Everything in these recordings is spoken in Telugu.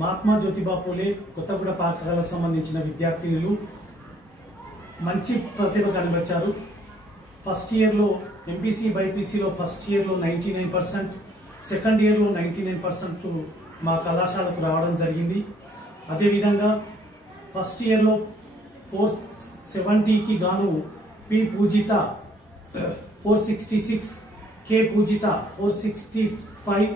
మహాత్మా జ్యోతిబా పూలే కొత్తగూడ పాఠశాలకు సంబంధించిన విద్యార్థినులు మంచి ప్రతిభ కనబరిచారు. ఫస్ట్ ఇయర్లో ఎంపీసీ బైపీసీలో ఫస్ట్ ఇయర్లో 99%, సెకండ్ ఇయర్లో 99% మా కళాశాలకు రావడం జరిగింది. అదేవిధంగా ఫస్ట్ ఇయర్లో 470కి గాను పి పూజిత 466, కే పూజిత 465,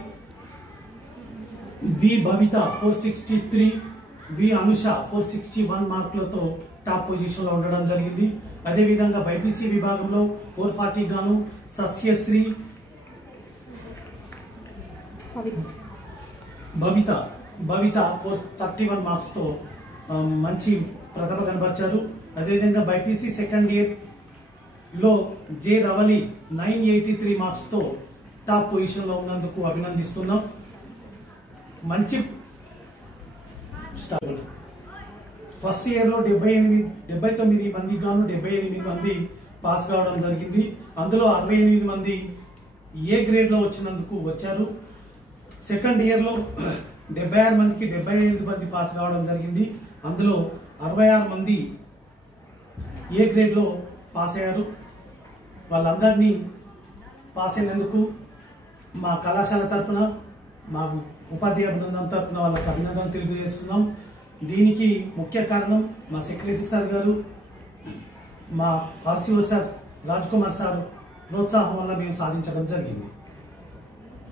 వి భవిత 463, వి అనుష 461 మార్కులతో టాప్ పొజిషన్ లో ఉండడం జరిగింది. అదేవిధంగా బైపీసీ విభాగంలో 440 గాను సస్యశ్రీ భవిత 431 మార్క్స్ తో మంచి ప్రతిభ కనబరిచారు. అదేవిధంగా బైపీసీ సెకండ్ ఇయర్ లో జే రవలి 983 మార్క్స్ తో టాప్ పొజిషన్ లో ఉన్నందుకు అభినందిస్తున్నాం. మంచి స్టార్ట్. ఫస్ట్ ఇయర్ లో 79 మంది గాను 78 మంది పాస్ కావడం జరిగింది. అందులో 68 మంది ఏ గ్రేడ్ లో వచ్చినందుకు వచ్చారు. సెకండ్ ఇయర్ లో 76 మందికి 75 మంది పాస్ కావడం జరిగింది. అందులో 66 మంది ఏ గ్రేడ్ లో పాస్ అయ్యారు. వాళ్ళందరినీ పాస్ అయినందుకు మా కళాశాల తరఫున, మా ఉపాధ్యాయ బృందం తరఫున వాళ్ళకి అభినందనలు తెలియజేస్తున్నాం. దీనికి ముఖ్య కారణం మా సెక్రటరీ సార్ గారు, మా RCO sir Raj Kumar sir ప్రోత్సాహం వల్ల మేము సాధించడం జరిగింది.